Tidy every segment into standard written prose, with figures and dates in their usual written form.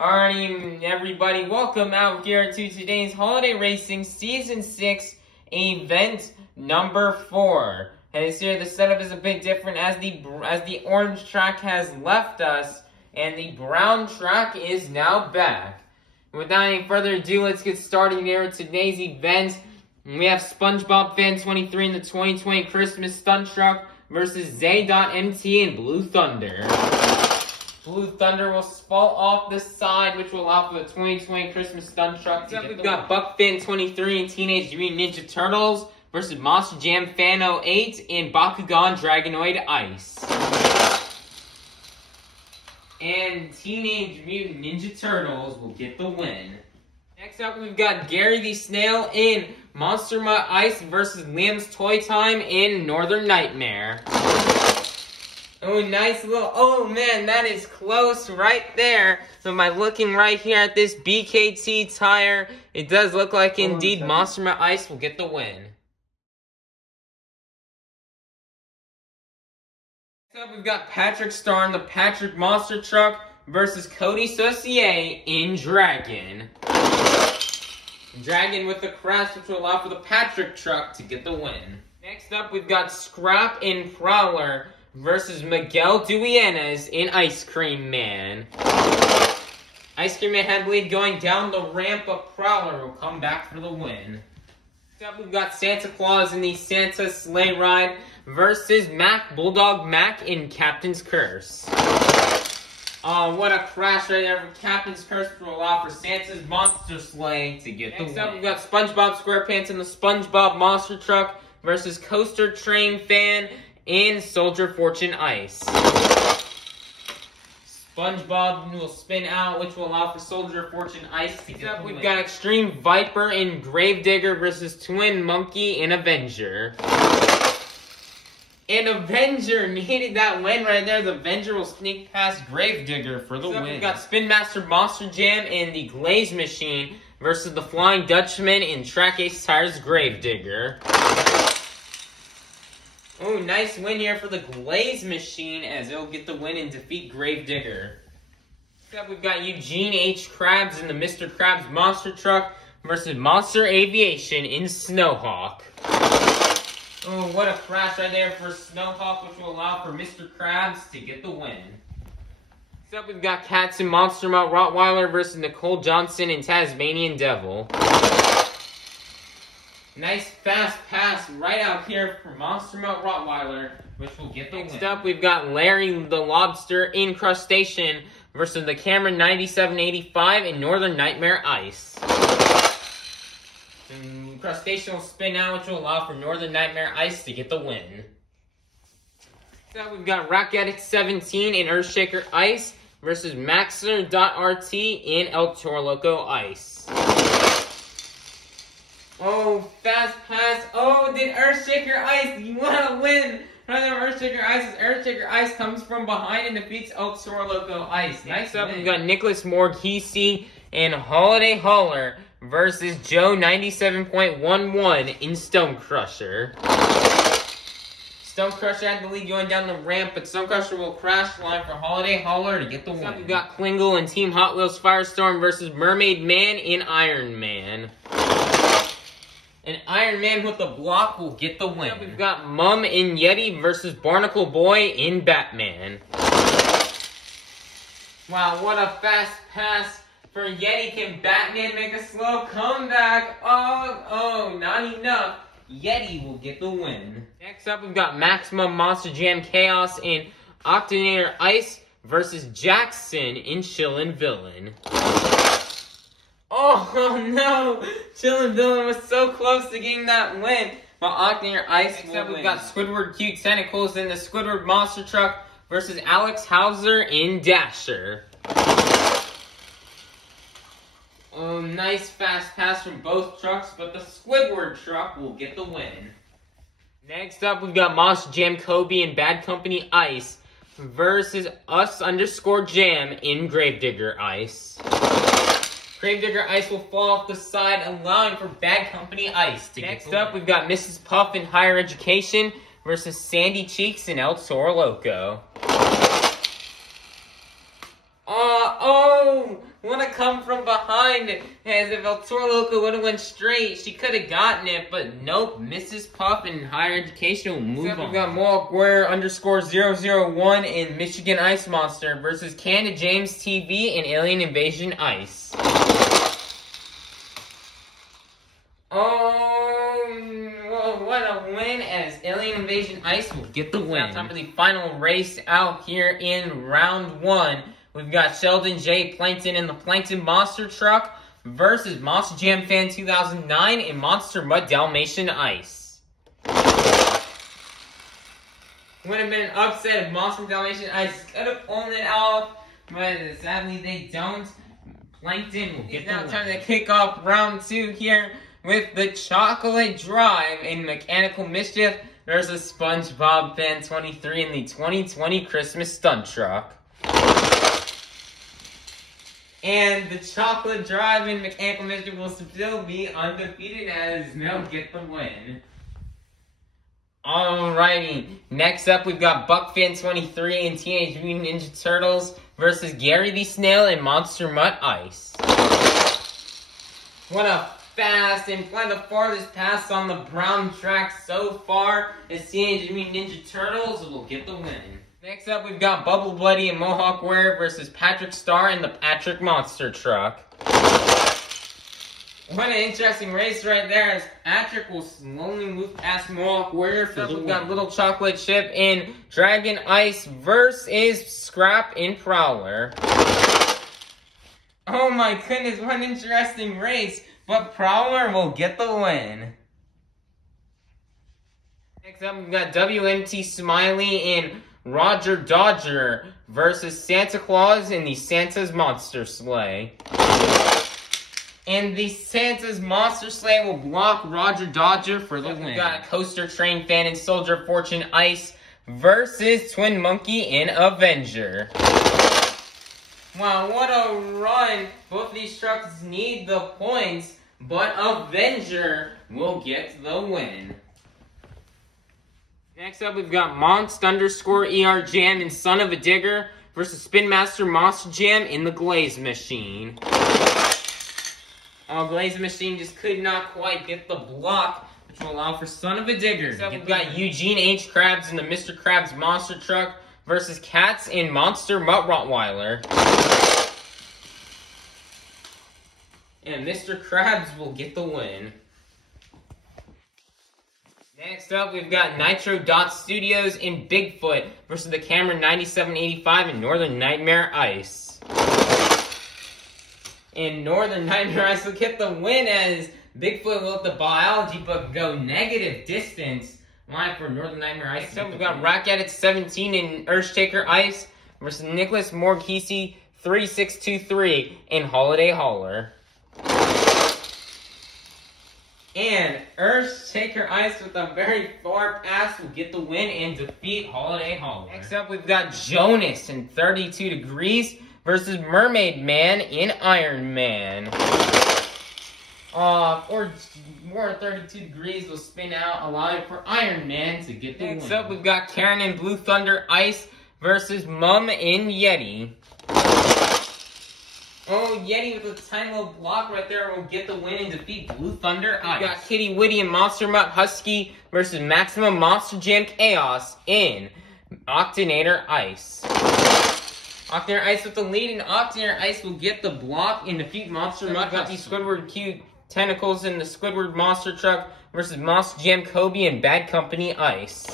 Alrighty, everybody, welcome out here to today's Holiday Racing Season 6 event number 4. And this here, the setup is a bit different as the orange track has left us and the brown track is now back. Without any further ado, let's get started here with today's event. We have SpongeBob Fan 23 in the 2020 Christmas Stunt Truck versus Zay.MT and Blue Thunder. Blue Thunder will fall off the side, which will allow for the 2020 Christmas Stunt Truck. We've got Buck Fan 23 and Teenage Mutant Ninja Turtles versus Monster Jam Fan 08 and Bakugan Dragonoid Ice. And Teenage Mutant Ninja Turtles will get the win. Next up, we've got Gary the Snail in Monster Mutt Ice versus Liam's Toy Time in Northern Nightmare. Oh, nice little, oh man, that is close right there. So by looking right here at this BKT tire, it does look like indeed Monster Mutt Ice will get the win. Next up, we've got Patrick Star in the Patrick Monster Truck versus Cody Saucier in Dragon. Dragon with the crash, which will allow for the Patrick truck to get the win. Next up, we've got Scrap in Prowler versus Miguel Duenas in Ice Cream Man. Ice Cream Man had the lead going down the ramp, but Prowler will come back for the win. Next up, we've got Santa Claus in the Santa Sleigh Ride versus Bulldog Mac in Captain's Curse. Oh, what a crash right there for Captain's Curse, which will allow for Santa's Monster Sleigh to get the win. Next up, we've got SpongeBob SquarePants in the SpongeBob Monster Truck versus Coaster Train Fan in Soldier Fortune Ice. SpongeBob will spin out, which will allow for Soldier Fortune Ice to get the win. We've got Extreme Viper in Gravedigger versus Twin Monkey in Avenger. And Avenger needed that win right there. The Avenger will sneak past Gravedigger for the win. We've got Spin Master Monster Jam in the Glaze Machine versus the Flying Dutchman in Track Ace Tires Gravedigger. Oh, nice win here for the Glaze Machine as it'll get the win and defeat Gravedigger. Next up, we've got Eugene H. Krabs in the Mr. Krabs Monster Truck versus Monster Aviation in Snowhawk. Oh, what a crash right there for Snowhawk, which will allow for Mr. Krabs to get the win. Next up, we've got Cats in Monster Mutt Rottweiler versus Nicole Johnson in Tasmanian Devil. Nice fast pass right out here for Monster Mutt Rottweiler, which will get the win. Next up, we've got Larry the Lobster in Crustacean versus the Cameron 9785 in Northern Nightmare Ice. And Crustacean will spin out, which will allow for Northern Nightmare Ice to get the win. Next up, we've got Rock Addict 17 in Earthshaker Ice versus Maxer.RT in El Toro Loco Ice. Oh, fast pass. Oh, did Earthshaker Ice, you want to win? Rather Earthshaker Ice, as Earthshaker Ice comes from behind and defeats El Toro Loco Ice. Next up, we've got Nicholas Morghese and Holiday Hauler versus Joe 97.11 in Stone Crusher. Stone Crusher had the lead going down the ramp, but Stone Crusher will crash line for Holiday Hauler to get the win. We've got Klingle and Team Hot Wheels Firestorm versus Mermaid Man in Iron Man. And Iron Man with the block will get the win. We've got Mum in Yeti versus Barnacle Boy in Batman. Wow, what a fast pass for Yeti. Can Batman make a slow comeback? Oh, not enough. Yeti will get the win. Next up, we've got Maximum Monster Jam Chaos in Octanator Ice versus Jackson in Chillin' Villain. Oh no! Chillin' Villain was so close to getting that win. While Octanator Ice will win. Next up, we've got Squidward Cute Tentacles in the Squidward Monster Truck versus Alex Hauser in Dasher. Oh, nice fast pass from both trucks, but the Squidward truck will get the win. Next up, we've got Monster Jam Kobe and Bad Company Ice versus Us_Jam in Gravedigger Ice. Gravedigger Ice will fall off the side, allowing for Bad Company Ice to get the win. Next up, we've got Mrs. Puff in Higher Education versus Sandy Cheeks in El Toro Loco. Oh, Wanna come from behind, as if El Toro Loco would have went straight. She could have gotten it, but nope. Mrs. Puff in higher education will move on. We got Mohawk Warrior _001 in Michigan Ice Monster versus Canada James TV in Alien Invasion Ice. Oh, what a win, as Alien Invasion Ice will get the win. Now time for the final race out here in round 1. We've got Sheldon J. Plankton in the Plankton Monster Truck versus Monster Jam Fan 2009 in Monster Mud Dalmatian Ice. Would have been an upset if Monster Dalmatian Ice could have pulled it off, but sadly they don't. Plankton will get the win. Now time to kick off round 2 here with the Chocolate Drive in Mechanical Mischief versus SpongeBob Fan 23 in the 2020 Christmas Stunt Truck. And the Chocolate Drive in Mechanical Mischief will still be undefeated, as they'll get the win. Alrighty, next up we've got BuckFan23 and Teenage Mutant Ninja Turtles versus Gary the Snail and Monster Mutt Ice. What a fast and probably the farthest pass on the brown track so far is Teenage Mutant Ninja Turtles will get the win. Next up, we've got Bubble Buddy and Mohawk Warrior versus Patrick Star in the Patrick Monster Truck. What an interesting race right there, as Patrick will slowly move past Mohawk Warrior. We've got Little Chocolate Chip in Dragon Ice versus Scrap in Prowler. Oh my goodness, what an interesting race, but Prowler will get the win. Next up, we've got WMT Smiley in Roger Dodger versus Santa Claus in the Santa's Monster Sleigh. And the Santa's Monster Sleigh will block Roger Dodger for the win. We've got Coaster Train Fan and Soldier of Fortune Ice versus Twin Monkey in Avenger. Wow, what a run. Both these trucks need the points, but Avenger will get the win. Next up, we've got Monst _ER Jam and Son of a Digger versus Spin Master Monster Jam in the Glaze Machine. Oh, Glaze Machine just could not quite get the block, which will allow for Son of a Digger. Next up, we've got Eugene H. Krabs in the Mr. Krabs Monster Truck versus Cats in Monster Mutt Rottweiler. And Mr. Krabs will get the win. Next up, we've got Nitro Dot Studios in Bigfoot versus the Cameron 9785 in Northern Nightmare Ice. And Northern Nightmare Ice will get the win, as Bigfoot will let the biology book go negative distance. Line for Northern Nightmare Ice. Next up, we've got Rack Addict 17 in Earthshaker Ice versus Nicholas Morghese 3623 in Holiday Hauler. And Earthshaker Ice with a very far pass will get the win and defeat Holiday Hauler. Next up, we've got Jonas in 32 Degrees versus Mermaid Man in Iron Man. Or more 32 Degrees will spin out, allowing for Iron Man to get the win. Next up, we've got Karen in Blue Thunder Ice versus Mum in Yeti. Oh, Yeti with a tiny little block right there will get the win and defeat Blue Thunder Ice. We've got Kitty Witty and Monster Mutt Husky versus Maximum Monster Jam Chaos in Octanator Ice. Octanator Ice with the lead, and Octanator Ice will get the block and defeat Monster Mutt. Got these Squidward cute tentacles in the Squidward Monster Truck versus Monster Jam Kobe and Bad Company Ice.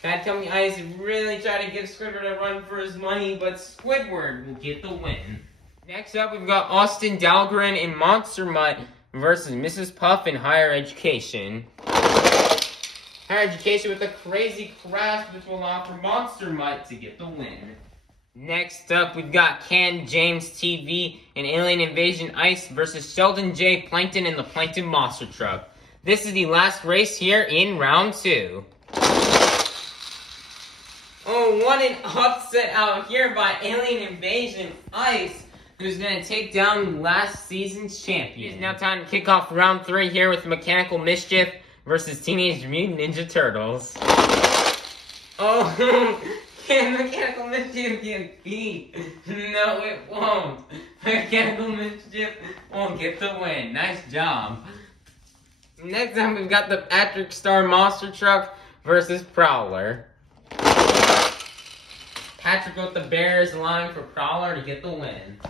Bad Company Ice really tried to give Squidward a run for his money, but Squidward will get the win. Next up, we've got Austin Dahlgren in Monster Mutt versus Mrs. Puff in Higher Education. Higher Education with a crazy crash, which will allow for Monster Mutt to get the win. Next up, we've got Ken James TV in Alien Invasion Ice versus Sheldon J. Plankton in the Plankton Monster Truck. This is the last race here in round 2. Oh, what an upset out here by Alien Invasion Ice, who's going to take down last season's champion. It's now time to kick off round 3 here with Mechanical Mischief versus Teenage Mutant Ninja Turtles. Oh, Can Mechanical Mischief get beat? No, it won't. Mechanical Mischief won't get the win. Nice job. Next time we've got the Patrick Star Monster Truck versus Prowler. Patrick with the Bears line for Prowler to get the win.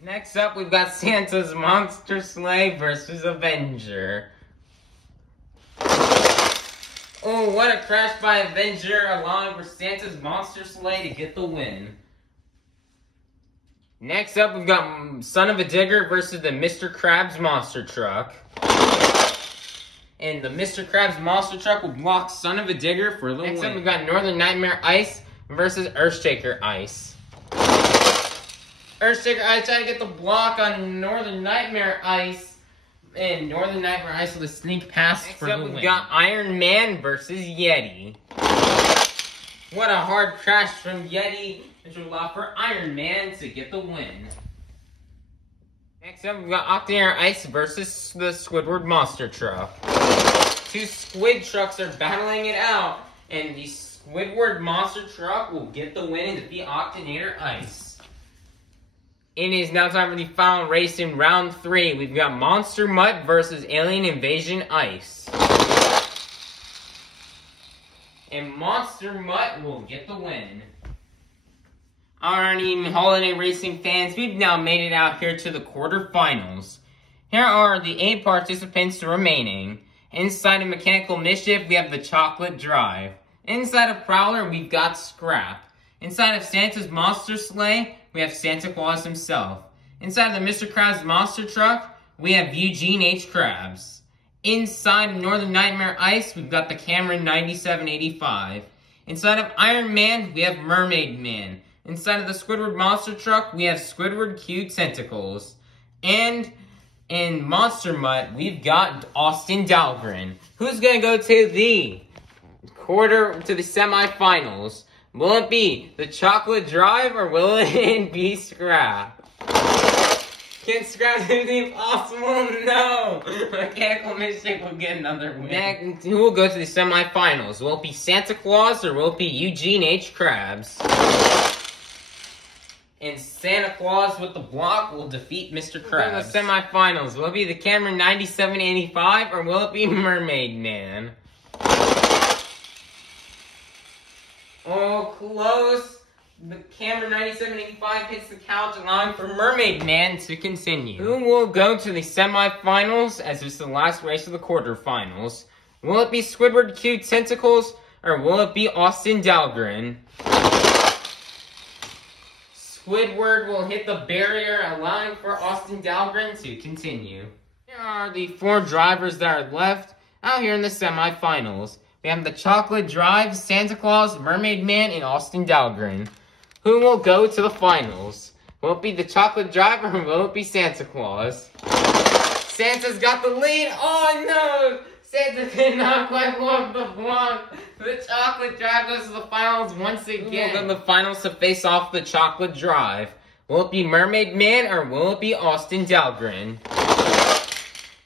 Next up, we've got Santa's Monster Sleigh versus Avenger. Oh, what a crash by Avenger, allowing for Santa's Monster Sleigh to get the win. Next up, we've got Son of a Digger versus the Mr. Krabs Monster Truck. And the Mr. Krabs Monster Truck will block Son of a Digger for the win. Next up, we've got Northern Nightmare Ice versus Earthshaker Ice. Earthshaker Ice trying to get the block on Northern Nightmare Ice. And Northern Nightmare Ice with a sneak pass for the win. Next up, we've got Iron Man versus Yeti. What a hard crash from Yeti, which will allow for Iron Man to get the win. Next up, we've got Octanair Ice versus the Squidward Monster Truck. Two squid trucks are battling it out, and the Squidward Monster Truck will get the win and defeat Octanair Ice. It is now time for the final race in round 3. We've got Monster Mutt versus Alien Invasion Ice. And Monster Mutt will get the win. Alrighty, holiday racing fans, we've now made it out here to the quarterfinals. Here are the 8 participants remaining. Inside of Mechanical Mischief, we have the Chocolate Drive. Inside of Prowler, we've got Scrap. Inside of Santa's Monster Sleigh, we have Santa Claus himself. Inside of the Mr. Krabs Monster Truck, we have Eugene H. Krabs. Inside of Northern Nightmare Ice, we've got the Cameron 9785. Inside of Iron Man, we have Mermaid Man. Inside of the Squidward Monster Truck, we have Squidward Q Tentacles. And in Monster Mutt, we've got Austin Dahlgren. Who's gonna go to the semifinals? Will it be the Chocolate Drive or will it be Scrap? Can Scrap do the impossible? No! Mechanical Mischief will get another win. Next, who will go to the semifinals? Will it be Santa Claus or will it be Eugene H. Krabs? And Santa Claus with the block will defeat Mr. Krabs. In the semifinals, will it be the Cameron 9785 or will it be Mermaid Man? Oh, close. The Cameron 9785 hits the couch, allowing for Mermaid Man to continue. Who will go to the semifinals as it's the last race of the quarterfinals? Will it be Squidward Q Tentacles or will it be Austin Dahlgren? Squidward will hit the barrier, allowing for Austin Dahlgren to continue. Here are the 4 drivers that are left out here in the semifinals. We have the Chocolate Drive, Santa Claus, Mermaid Man, and Austin Dahlgren. Who will go to the finals? Will it be the Chocolate Drive or will it be Santa Claus? Santa's got the lead. Oh no! Santa could not quite walk the block. The Chocolate Drive goes to the finals once again. Who will go to the finals to face off the Chocolate Drive? Will it be Mermaid Man or will it be Austin Dahlgren?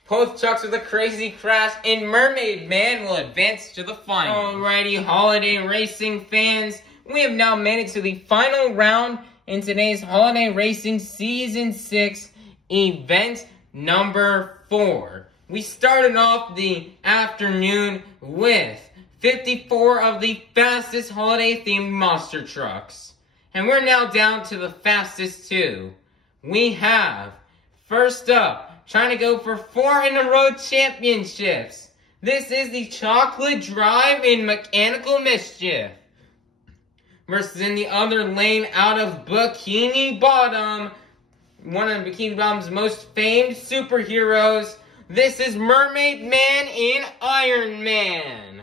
Both trucks with a crazy crash, and Mermaid Man will advance to the final. Alrighty, holiday racing fans, we have now made it to the final round in today's Holiday Racing Season 6 event number 4. We started off the afternoon with 54 of the fastest holiday-themed monster trucks. And we're now down to the fastest 2. We have, first up, trying to go for 4-in-a-row championships. This is the Chocolate Drive in Mechanical Mischief. Versus in the other lane out of Bikini Bottom, one of Bikini Bottom's most famed superheroes. This is Mermaid Man in Iron Man.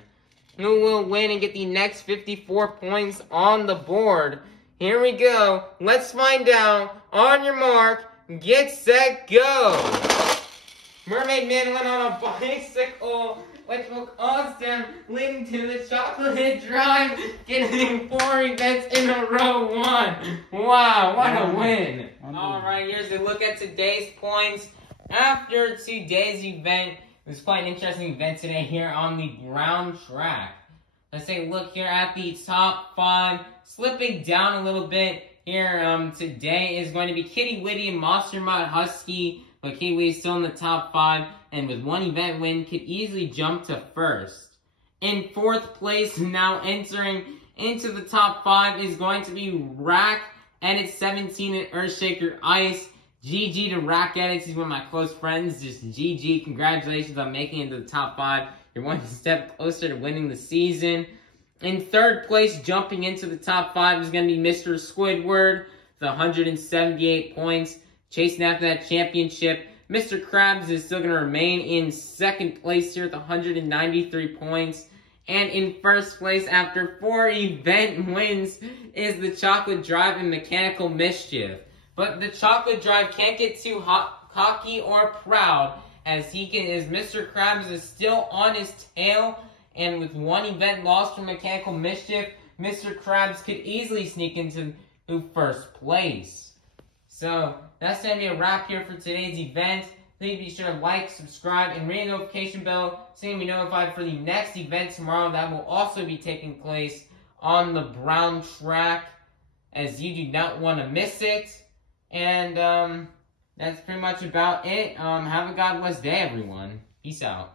Who will win and get the next 54 points on the board? Here we go. Let's find out. On your mark. Get set, go! Mermaid Man went on a bicycle, which will cause them leading to the Chocolate Drive, getting 4 events in a row 1. Wow, what a win! Alright, here's a look at today's points. After today's event, it was quite an interesting event today here on the brown track. let's take a look here at the top 5. Slipping down a little bit here today is going to be Kitty Witty and Monster Mod Husky. But Kitty Witty is still in the top 5, and with one event win, could easily jump to first. In 4th place, now entering into the top 5, is going to be Rack Edit 17 and Earthshaker Ice. GG to Rack Edits. He's one of my close friends. Just GG. Congratulations on making it to the top 5. You're one step closer to winning the season. In 3rd place, jumping into the top 5, is going to be Mr. Squidward with 178 points. Chasing after that championship. Mr. Krabs is still going to remain in 2nd place here with 193 points. And in 1st place, after 4 event wins, is the Chocolate Drive and Mechanical Mischief. But the Chocolate Drive can't get too cocky or proud, as Mr. Krabs is still on his tail. And with 1 event lost from Mechanical Mischief, Mr. Krabs could easily sneak into 1st place. So, that's going to be a wrap here for today's event. Please be sure to like, subscribe, and ring the notification bell so you can be notified for the next event tomorrow that will also be taking place on the brown track, as you do not want to miss it. And that's pretty much about it. Have a God bless day, everyone. Peace out.